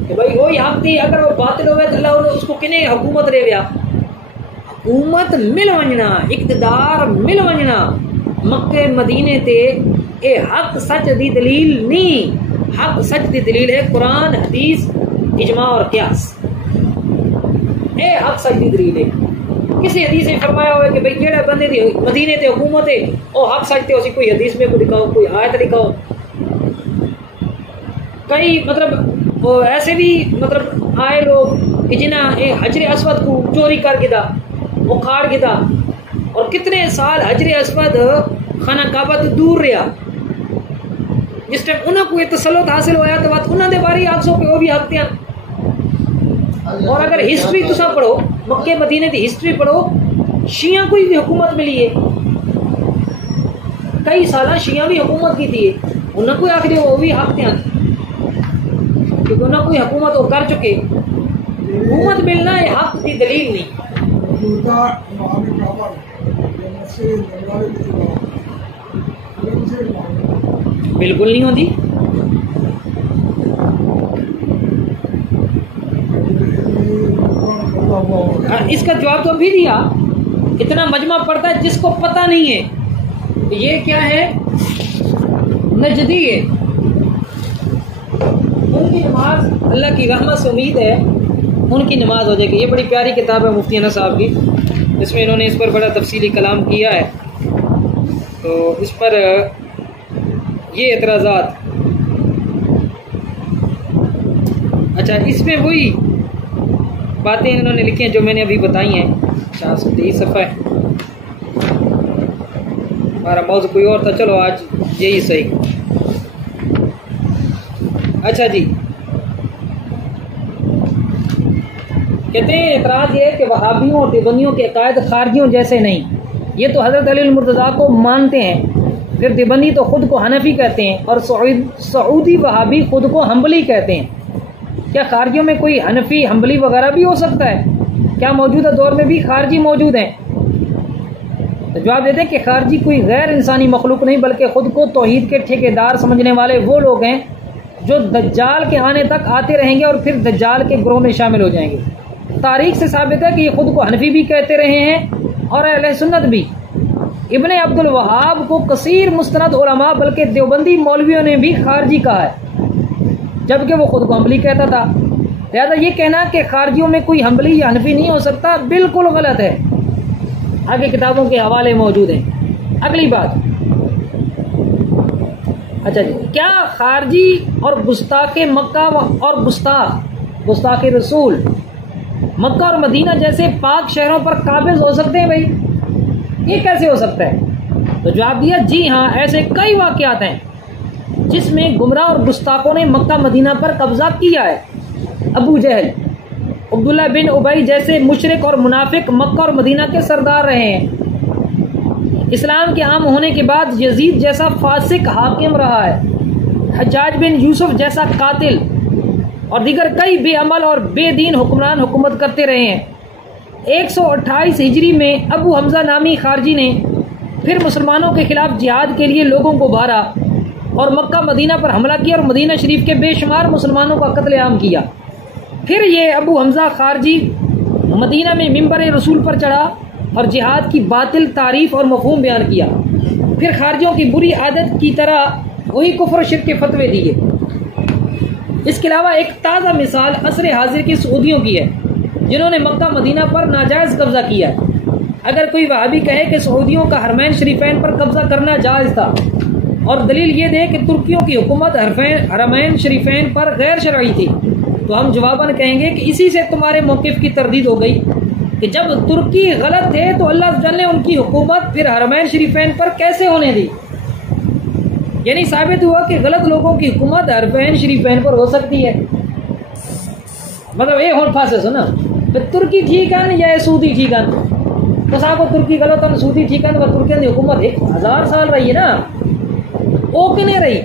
कि भाई वही हक थी, अगर वो बातिल हो तो अल्लाह उसको किने हुकूमत दे दिया। हुकूमत मिल वंजना, इक़्तिदार मिल वंजना मक्के मदीने ते ए हक सच दी दलील नहीं, हक सच दी दलील है कुरान हदीस इजमा और क़ियास। ए हक सच दी दलील है। किसी हदीस में फरमाया हुआ है कि भाई जेड़ा बंदे दी मदीने ते हुकूमत है ओ हक सच ते उसी कोई हदीस में को दिखाओ, कोई आयत दिखाओ। कई मतलब वो ऐसे भी मतलब आए लोग कि जिन्हें हजर अस्वद को चोरी कर गिदा, उखाड़ गिदा, और कितने साल हजर अस्वद खाना काबा तो दूर रहा। जिस टाइम उन्हें कोई तसल्लुत हासिल होया तो बात उन्होंने बारी आखसो पे वो भी हक थे। और अगर हिस्ट्री तुसा पढ़ो मक्के मदीने की हिस्ट्री पढ़ो, शिया को भी हुकूमत मिली है, कई साल शिया भी हुकूमत की थी, उन्हें कोई आखिर वो भी हक थे क्योंकि उन्हें कोई हुकूमत वो कर चुके। हुकूमत मिलना है हक की दलील नहीं। बिल्कुल नहीं होती। इसका जवाब तो भी दिया, इतना मजमा पड़ता है जिसको पता नहीं है ये क्या है, नजदी है। उनकी नमाज अल्लाह की रहमत से उम्मीद है उनकी नमाज हो जाएगी। ये बड़ी प्यारी किताब है मुफ्ती अनस साहब की, इसमें इन्होंने इस पर बड़ा तफसीली कलाम किया है। तो इस पर ये एतराज़ात, अच्छा इसमें वही बातें इन्होंने लिखी हैं जो मैंने अभी बताई हैं। 423 सफ़ा है, हमारा मौजू कोई और था, चलो आज यही सही। अच्छा जी, कहते हैं एतराज़ ये है कि वहाबियों और देवबंदियों के अकायद खारजियों जैसे नहीं। ये तो हज़रत अली मुर्तज़ा को मानते हैं, फिर देवबंदी तो खुद को हनफी कहते हैं, और सऊदी वहाबी खुद को हम्बली कहते हैं। क्या खारजियों में कोई हनफी हम्बली वगैरह भी हो सकता है? क्या मौजूदा दौर में भी खारजी मौजूद हैं? तो जवाब देते हैं कि खारजी कोई गैर इंसानी मखलूक नहीं, बल्कि खुद को तौहीद के ठेकेदार समझने वाले वो लोग हैं जो दज्जाल के आने तक आते रहेंगे और फिर दज्जाल के ग्रोह में शामिल हो जाएंगे। तारीख से साबित है कि ये खुद को हनफी भी कहते रहे हैं और अहले सुन्नत भी। इब्ने अब्दुल वहाब को कसीर मुस्तनद उलमा बल्कि देवबंदी मौलवियों ने भी खारजी कहा है, जबकि वो खुद को हम्बली कहता था। लिहाजा ये कहना कि खारजियों में कोई हम्बली या हनफी नहीं हो सकता बिल्कुल गलत है। आगे किताबों के हवाले मौजूद हैं। अगली बात, अच्छा जी, क्या खारजी और गुस्ताखे मक्का और गुस्ताखे रसूल मक्का और मदीना जैसे पाक शहरों पर काबिज हो सकते हैं? भाई ये कैसे हो सकता है? तो जवाब दिया जी हाँ, ऐसे कई वाक़यात हैं जिसमें गुमराह और गुस्ताखों ने मक्का मदीना पर कब्जा किया है। अबू जहल, अब्दुल्ला बिन उबई जैसे मुशरिक और मुनाफिक मक्का और मदीना के सरदार रहे हैं। इस्लाम के आम होने के बाद यजीद जैसा फासिक हाकिम रहा है। हज्जाज बिन यूसुफ जैसा कातिल और दीगर कई बेअमल और बेदीन हुक्मरान हुकूमत करते रहे हैं। 128 हिजरी में अबू हमज़ा नामी खारजी ने फिर मुसलमानों के खिलाफ जिहाद के लिए लोगों को भारा और मक्का मदीना पर हमला किया और मदीना शरीफ के बेशुमार मुसलमानों का कत्लेआम किया। फिर ये अबू हमज़ा खारजी मदीना में मिंबर रसूल पर चढ़ा और जिहाद की बातिल तारीफ और मफहूम बयान किया। फिर खारजियों की बुरी आदत की तरह वही कुफ्र और शिर्क के फतवे दिए। इसके अलावा एक ताज़ा मिसाल असर हाजिर के सऊदियों की है, जिन्होंने मक्का मदीना पर नाजायज़ कब्जा किया है। अगर कोई वहाबी कहे कि सऊदियों का हरमैन शरीफैन पर कब्जा करना जायज़ था और दलील ये दे कि तुर्कियों की हुकूमत हरमैन शरीफैन पर गैर शरई थी, तो हम जवाबन कहेंगे कि इसी से तुम्हारे मौक़िफ़ की तरदीद हो गई कि जब तुर्की गलत थे तो अल्लाह ताला ने उनकी हुकूमत फिर हरमैन शरीफैन पर कैसे होने दी। यानी साबित हुआ कि गलत लोगों की हुकूमत हरमैन शरीफैन पर हो सकती है। मतलब ये होने फासे सुना तुर्की ठीक है या सऊदी ठीक है, तो साहब तुर्की गलत है सऊदी ठीक है, तो तुर्कियों की हुकूमत 1000 साल रही है ना, वो किने रही।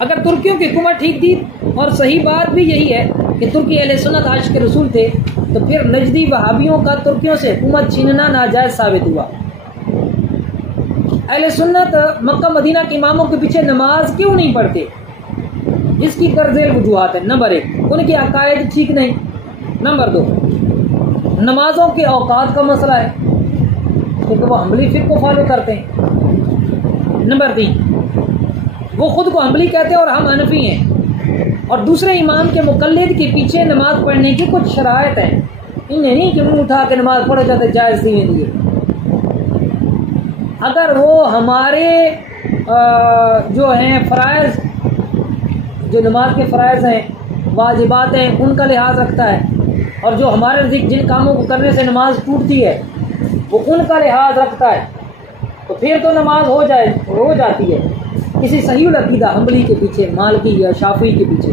अगर तुर्कियों की हुकूमत ठीक थी, और सही बात भी यही है कि तुर्की अहले सुन्नत आशिक रसूल थे, तो फिर नजदी वहाबियों का तुर्कियों से हुकूमत छीनना नाजायज साबित हुआ। अहले सुन्नत मक्का मदीना के इमामों के पीछे नमाज क्यों नहीं पढ़ते, इसकी गर्जेल वजूहात है। नंबर 1, उनके अकायद ठीक नहीं। नंबर 2, नमाजों के औकात का मसला है क्योंकि वो हम्बली फिक्र को फॉलो करते हैं। नंबर 3, वो खुद को हम्बली कहते हैं और हम हनफी हैं, और दूसरे इमाम के मुकल्लिद के पीछे नमाज पढ़ने की कुछ शराइत हैं। इन्हें नहीं कि मुँह उठा के नमाज पढ़े जाते जायज़ नहीं दिए। अगर वो हमारे जो हैं फ़राइज़, जो नमाज के फ़राइज़ हैं, वाजिबात हैं, उनका लिहाज रखता है, और जो हमारे नज़दीक जिन कामों को करने से नमाज टूटती है वो उनका लिहाज रखता है, तो फिर तो नमाज हो जाती है किसी सही अकीदा हम्बली के पीछे, मालिकी या शाफी के पीछे।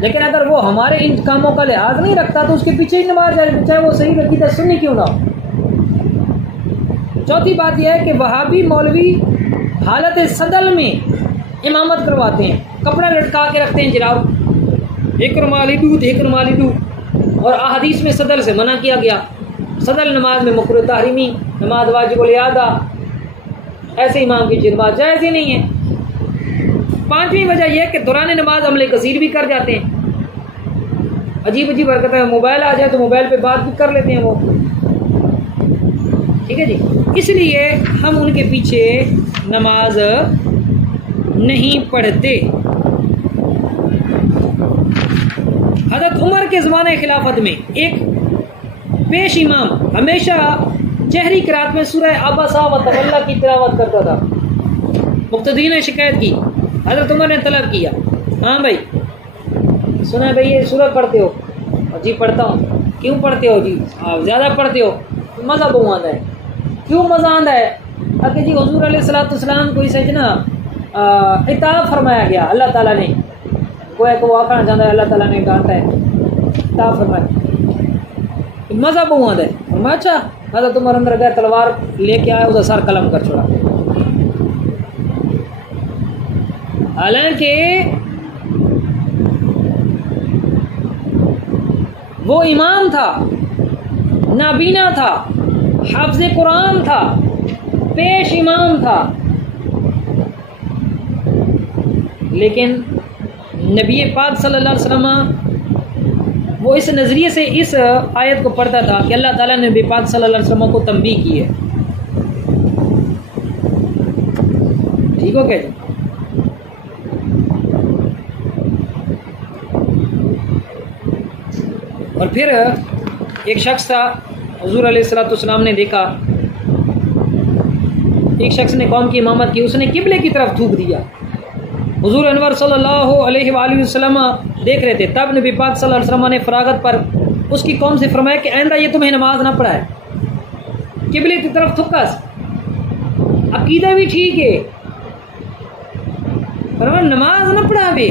लेकिन अगर वो हमारे इन कामों का लिहाज नहीं रखता तो उसके पीछे ही नमाज जाए, चाहे वो सही अकीदा सुन्नी क्यों ना हो। चौथी बात यह है कि वहाबी मौलवी हालत सदल में इमामत करवाते हैं, कपड़ा लटका के रखते हैं जनाब, एक रुमाली दूध, और अहादीस में सदल से मना किया गया। सदल नमाज में मकरूह तहरीमी, नमाज वाजिबुल इयादा, ऐसे इमाम की नमाज जायज़ ही नहीं है। 5वीं वजह यह है कि दौरान नमाज अमले कसीर भी कर जाते हैं। अजीब अजीब हरकत है, मोबाइल आ जाए तो मोबाइल पे बात भी कर लेते हैं वो, ठीक है जी। इसलिए हम उनके पीछे नमाज नहीं पढ़ते। हज़रत उमर के ज़माने खिलाफत में एक पेश इमाम हमेशा जहरी किरात में सूरह अबसा व तवल्ला की तिलावत करता था। मुक्तदीन ने शिकायत की, हज़रत उमर ने तलब किया, हाँ भाई सुना भाई ये सूरह पढ़ते हो? जी पढ़ता हूँ। क्यों पढ़ते हो जी? आप ज़्यादा पढ़ते हो, मज़ा बहुत आता है। क्यों मज़ा आता है? ताकि जी हुज़ूर अलैहिस्सलाम को इसे ना इताअत फरमाया गया अल्लाह ताला ने, कोई को आखना चाहता है अल्लाह ताला ने डांटा है, इताअत फरमाया, मज़ा बहुत आता है। मैं अच्छा हज़रत उमर अंदर गया, तलवार लेके आया, उसका सर कलम कर छोड़ा। हालांकि वो इमाम था, नाबीना था, हाफ़िज़े कुरान था, पेश इमाम था, लेकिन नबी पाक सल्लल्लाहु अलैहि वसल्लम वो इस नज़रिए से इस आयत को पढ़ता था कि अल्लाह ताला ने नबी पाक सल्लल्लाहु अलैहि वसल्लम को तंबीह की है। ठीक हो क्या जी? और फिर एक शख्स था, हुज़ूर अलैहिस्सलाम ने देखा एक शख्स ने कौम की इमामत की, उसने किबले की तरफ थूक दिया। हुज़ूर अनवर सल्लल्लाहु अलैहि वसल्लम देख रहे थे। तब नबी पाक सल्लल्लाहु अलैहि वसल्लम ने फरागत पर उसकी कौम से फरमाया कि आइंदा ये तुम्हें नमाज ना पढ़ाए। किबले की तरफ थुकस, अकीदा भी ठीक है, पर नमाज न पढ़ावे।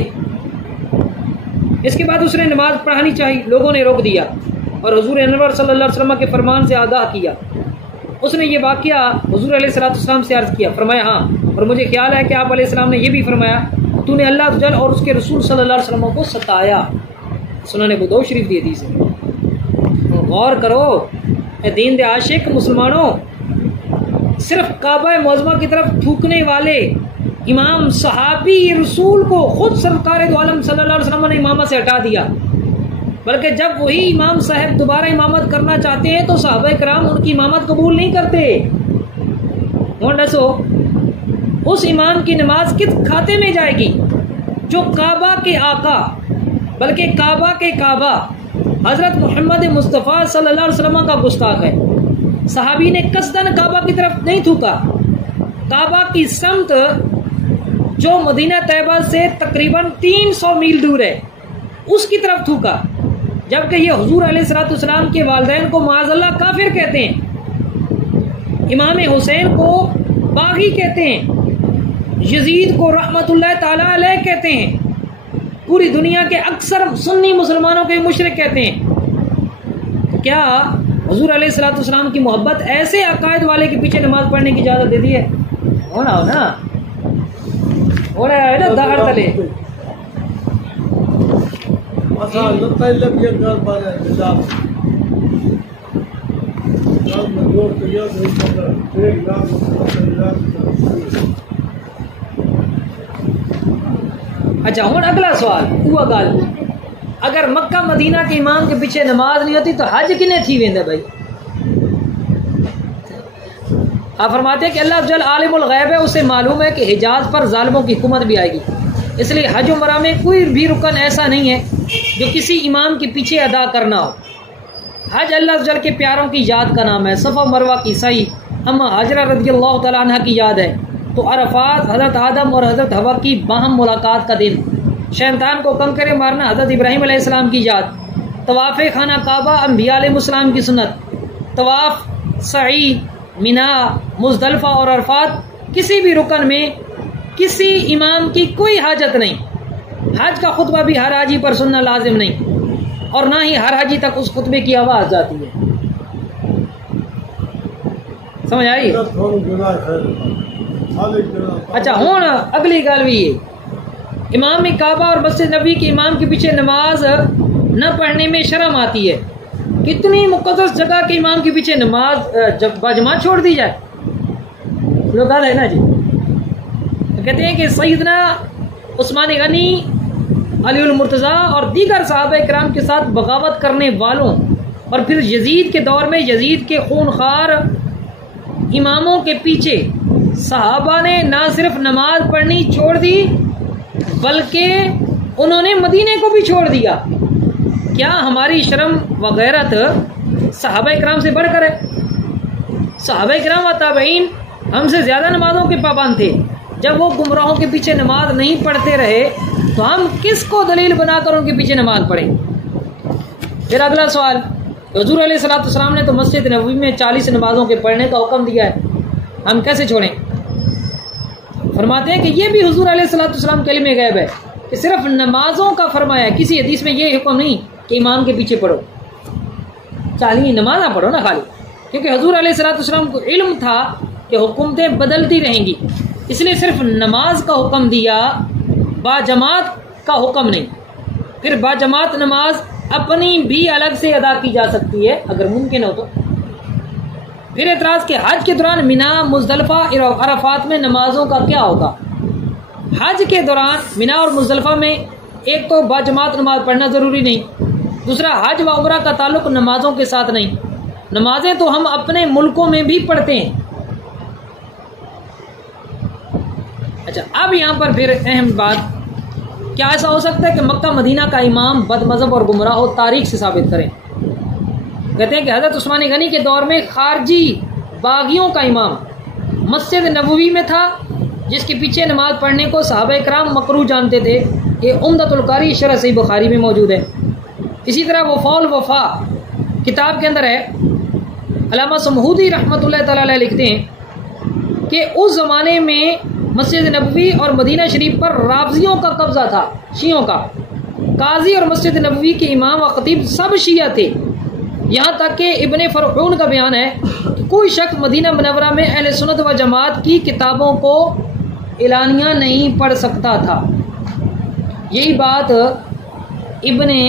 इसके बाद उसने नमाज पढ़ानी चाहिए, लोगों ने रोक दिया और हुजूर अनवर सल्लल्लाहु अलैहि वसल्लम के फरमान से आगाह किया। उसने ये वाक़या हुजूर अलैहिस्सलाम से अर्ज़ किया, फरमाया हाँ, और मुझे ख्याल है कि आप अलैहिस्सलाम ने ये भी फरमाया, तूने अल्लाह जल और उसके रसूल सल्लल्लाहु अलैहि वसल्लम को सताया। सुनन अबू दाऊद शरीफ दी हदीस है। गौर करो ए दीन दे आशिक मुसलमानों, सिर्फ काबा मुअज़्ज़मा की तरफ थूकने वाले इमाम सहाबी रसूल को खुद सरकार दो आलम सल्लल्लाहु अलैहि वसल्लम ने इमामत से हटा दिया, बल्कि जब वही इमाम साहब दोबारा इमामत करना चाहते हैं तो सहाबा कराम उनकी इमामत कबूल नहीं करते। और दसो उस इमाम की नमाज किस खाते में जाएगी जो काबा के आका, बल्कि काबा के काबा हजरत मोहम्मद मुस्तफ़ा सल्लल्लाहु अलैहि वसल्लम का गुस्ताख है। सहाबी ने कसदन काबा की तरफ नहीं थूका, काबा की समत जो मदीना तैयबा से तकरीबन 300 मील दूर है उसकी तरफ थूका, जबकि ये हुजूर अलैहिस्सलाम के वालिदैन को माज़अल्लाह काफिर कहते हैं, इमाम हुसैन को बागी कहते हैं, यजीद को रहमतुल्लाह ताला अलैह कहते हैं, पूरी दुनिया के अक्सर सुन्नी मुसलमानों के मुशरिक कहते हैं। क्या हुजूर अलैहिस्सलाम की मोहब्बत ऐसे अकायद वाले के पीछे नमाज पढ़ने की इजाज़त दे दी है? हो ना दाहर तले अच्छा हूँ अगला सवाल हुआ गाल, अगर मक्का मदीना के इमाम के पीछे नमाज नहीं होती तो हज किने थी वेंदा भाई? आप फरमाते हैं कि अल्लाह जल आलिमुल गैब है, उसे मालूम है कि हिजाज पर जालिमों की हुकूमत भी आएगी, इसलिए हज उमरा में कोई भी रुकन ऐसा नहीं है जो किसी इमाम के पीछे अदा करना हो। हज अल्लाह जल के प्यारों की याद का नाम है, सफ़ा मरवा की सही अम्मा हाजरा रज़ियल्लाहु तआला अन्हा की याद है, तो अरफात हज़रत आदम और हज़रत हवा की बाहम मुलाकात का दिन, शैतान को कंकरे मारना हज़रत इब्राहीम अलैहिस्सलाम की याद, तवाफ़ खाना काबा अंबिया अलैहिस्सलाम की सुन्नत, तवाफ़ सई मिना मुज़दलिफ़ा और अरफात, किसी भी रुकन में किसी इमाम की कोई हाजत नहीं। हज का खुतबा भी हर हाजी पर सुनना लाजिम नहीं, और ना ही हर हाजी तक उस खुतबे की आवाज़ जाती है। समझ आई? अच्छा हूँ अगली गल भी है, इमाम काबा और मस्जिद नबी के इमाम के पीछे नमाज न पढ़ने में शर्म आती है। कितनी मुक़द्दस जगह के इमाम के पीछे नमाज बाजमात छोड़ दी जाए, लोग गाल है ना जी। तो कहते हैं कि सैयदना उस्मान गनी, अलीउल मुर्तज़ा और दीगर सहाबा इकराम के साथ बगावत करने वालों और फिर यजीद के दौर में यजीद के खूनखार इमामों के पीछे सहाबा ने ना सिर्फ नमाज पढ़नी छोड़ दी बल्कि उन्होंने मदीने को भी छोड़ दिया। क्या हमारी शर्म व गैरत सहाबा इकराम से बढ़कर है? सहाबा इकराम व ताबईन हमसे ज़्यादा नमाजों के पाबंद थे। जब वो गुमराहों के पीछे नमाज नहीं पढ़ते रहे तो हम किसको दलील बनाकर उनके पीछे नमाज पढ़ें? फिर अगला सवाल, हुजूर अलैहिस्सलाम ने तो मस्जिद नबवी में 40 नमाजों के पढ़ने का हुक्म दिया है, हम कैसे छोड़ें? फरमाते हैं कि ये भी हुजूर अलैहिस्सलाम के इल्म गैब है कि सिर्फ नमाजों का फरमाया है, किसी हदीस में ये हुक्म नहीं कि इमाम के पीछे पढ़ो, 40 नमाज ना पढ़ो ना खाली, क्योंकि हुजूर अलैहिस्सलाम को इल्म था कि हुकूमतें बदलती रहेंगी, इसलिए सिर्फ नमाज का हुक्म दिया, बाजमात का हुक्म नहीं। फिर बाजमात नमाज अपनी भी अलग से अदा की जा सकती है अगर मुमकिन हो तो। फिर एतराज़ के हज के दौरान मिना मुज़दलिफ़ा अरफात में नमाजों का क्या होगा? हज के दौरान मिना और मुज़दलिफ़ा में एक तो बाजमात नमाज पढ़ना ज़रूरी नहीं, दूसरा हज व उम्रा का ताल्लुक नमाजों के साथ नहीं। नमाजें तो हम अपने मुल्कों में भी पढ़ते हैं। अच्छा, अब यहाँ पर फिर अहम बात, क्या ऐसा हो सकता है कि मक्का मदीना का इमाम बदमज़हब और गुमराह हो? तारीख से साबित करें। कहते हैं कि हज़रत उस्मान गनी के दौर में खारजी बागियों का इमाम मस्जिद नबवी में था, जिसके पीछे नमाज पढ़ने को सहाबा इकराम मकरूह जानते थे। ये उम्दतुल कारी शरह सही बुखारी में मौजूद है। इसी तरह वफ़ाउल वफ़ा किताब के अंदर है, अल्लामा समहूदी रहमतुल्लाह तआला अलैह लिखते हैं कि उस ज़माने में मस्जिद नबवी और मदीना शरीफ पर राफजियों का कब्ज़ा था, शियों का। काजी और मस्जिद नबवी के इमाम व खतीब सब शिया थे। यहाँ तक कि इब्ने फरऊन का बयान है कि कोई शख्स मदीना मुनव्वरा में अहले सुन्नत व जमात की किताबों को एलानिया नहीं पढ़ सकता था। यही बात इब्ने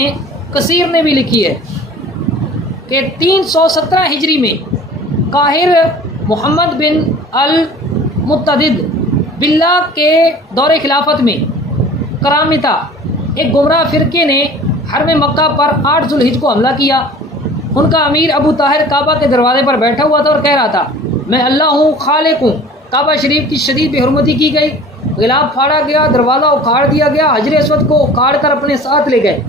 कसीर ने भी लिखी है कि 317 हिजरी में काहिर मोहम्मद बिन अल मुत्तदिद बिल्ला के दौरे खिलाफत में करामिता एक गुमराह फिरके ने हरम मक्का पर 8 जुल्हिज को हमला किया। उनका अमीर अबू ताहिर काबा के दरवाजे पर बैठा हुआ था और कह रहा था, मैं अल्लाह हूँ, खालिक हूँ। काबा शरीफ की शदीद बेहुरमती की गई, गिलाफ फाड़ा गया, दरवाज़ा उखाड़ दिया गया, हजर अस्वद को उखाड़ कर अपने साथ ले गए,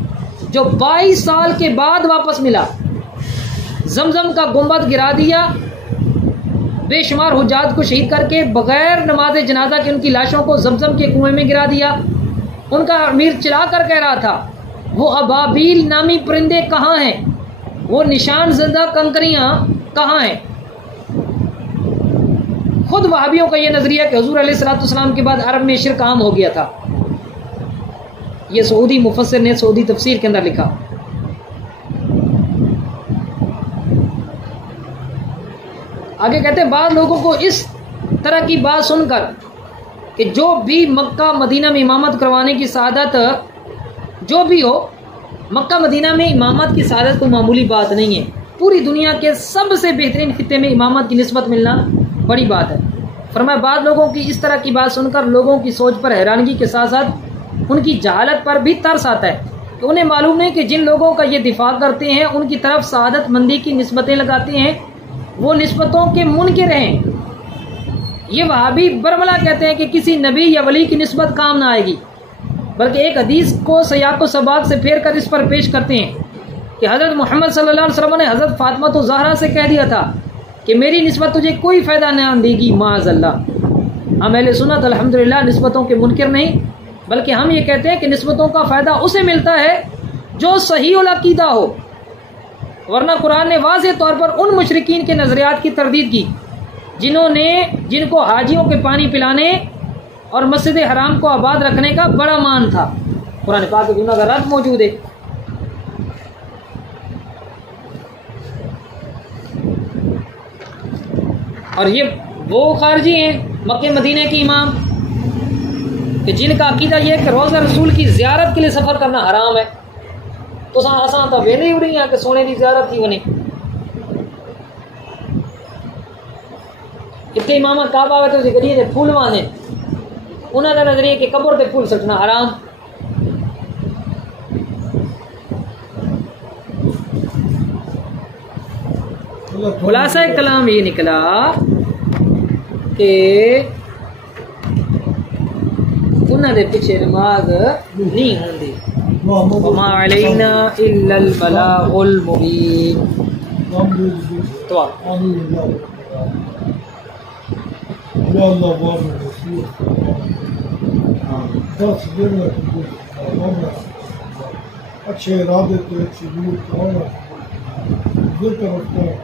जो 22 साल के बाद वापस मिला। जमजम का गुंबद गिरा दिया, बेशुमार हुज्जात को शहीद करके बगैर नमाज जनाजा के उनकी लाशों को जमजम के कुएं में गिरा दिया। उनका अमीर चिल्ला कर कह रहा था, वो अबाबील नामी परिंदे कहाँ हैं, वो निशान ज़दा कंकरियाँ कहाँ हैं। खुद वहाबियों का ये नज़रिया कि हुजूर अलैहिस्सलाम के बाद अरब में शिर्क आम हो गया था। ये सऊदी मुफस्सिर ने सऊदी तफसीर के अंदर लिखा। आगे कहते हैं, बाद लोगों को इस तरह की बात सुनकर कि जो भी मक्का मदीना में इमामत करवाने की सादत, जो भी हो, मक्का मदीना में इमामत की सादत कोई मामूली बात नहीं है। पूरी दुनिया के सबसे बेहतरीन खित्ते में इमामत की निस्बत मिलना बड़ी बात है। फरमाया, बाद लोगों की इस तरह की बात सुनकर लोगों की सोच पर हैरानगी के साथ साथ उनकी जहालत पर भी तरस आता है कि उन्हें मालूम नहीं कि जिन लोगों का ये दिफा करते हैं, उनकी तरफ सादत मंदी की निस्बतें लगाते हैं, वो निस्बतों के मुनकिर हैं। ये वहाबी बरमला कहते हैं कि किसी नबी या वली की निस्बत काम ना आएगी, बल्कि एक हदीस को सयाक व सबाक से फेर कर इस पर पेश करते हैं कि हज़रत मोहम्मद सल्लल्लाहु अलैहि वसल्लम ने हज़रत फातिमा तो ज़हरा से कह दिया था कि मेरी निस्बत तुझे कोई फ़ायदा न देगी, माज़अल्लाह। हम अहले सुन्नत अल्हम्दुलिल्लाह निस्बतों के मुनकिर नहीं, बल्कि हम ये कहते हैं कि निस्बतों का फ़ायदा उसे मिलता है जो सही उल अक़ीदा हो। वरना कुरान ने वाज़ेह तौर पर उन मुशरिकीन के नज़रियात की तरदीद की जिनको हाजियों के पानी पिलाने और मस्जिद हराम को आबाद रखने का बड़ा मान था। कुरान पाक में उनका रद्द मौजूद है। और ये वो खारजी हैं मक्के मदीने के इमाम कि जिनका अकीदा ये है कि रोज़ा रसूल की ज़ियारत के लिए सफ़र करना हराम है। तो असां तो वेले उड़ी हैं कि सोने की ज़ियारत थी वने इतने इमाम काबा वे तो गड्डी दे फूल वाने उन्होंने नजरिए कि कब्र ते फूल सटना हराम। खुलासा कलाम ये निकला कि उन्होंने पीछे नमाज नहीं होंदी। वमा अलैना इल्लल बलागुल मुबीन। तो अच्छे इरादे थे, अच्छी नीयत, जिक्र रखते हैं।